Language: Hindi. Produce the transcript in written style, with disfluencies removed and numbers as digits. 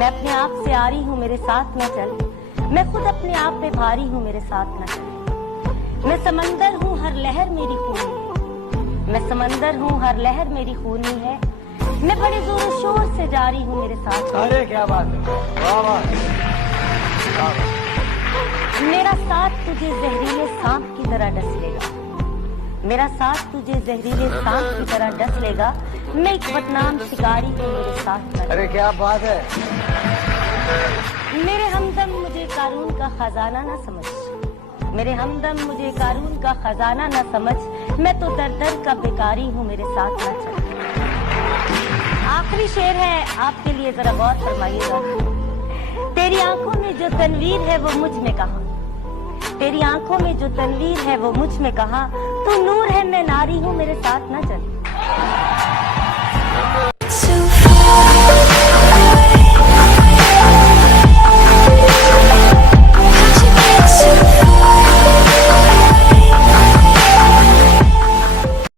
मैं अपने आप से आ रही हूँ, मेरे साथ न चल। मैं खुद अपने आप पे भारी हूँ, मेरे साथ न चल। मैं समंदर हूँ, हर लहर मेरी खूनी है। मैं समंदर हूँ, हर लहर मेरी खूनी है। मैं बड़े जोर शोर से जा रही हूँ, मेरे साथ। अरे क्या बात है, वाह वाह। मेरा साथ तुझे जहरीले सांप की तरह डस लेगा। मेरा साथ तुझे जहरीले सांप की तरह डस लेगा। मैं एक बदनाम शिकारी हूँ, मेरे साथ न। अरे क्या बात है। मेरे हमदम मुझे कारून का खजाना न समझ। मेरे हमदम मुझे कारून का खजाना न समझ। मैं तो दर दर का बेकारी हूँ, मेरे साथ न चल। आखिरी शेर है आपके लिए, जरा गौर फरमाइएगा। तेरी आंखों में जो तनवीर है वो मुझ में कहा। तेरी आंखों में जो तनवीर है वो मुझ में कहा। तू नूर है, मैं नारी हूँ, मेरे साथ न चल।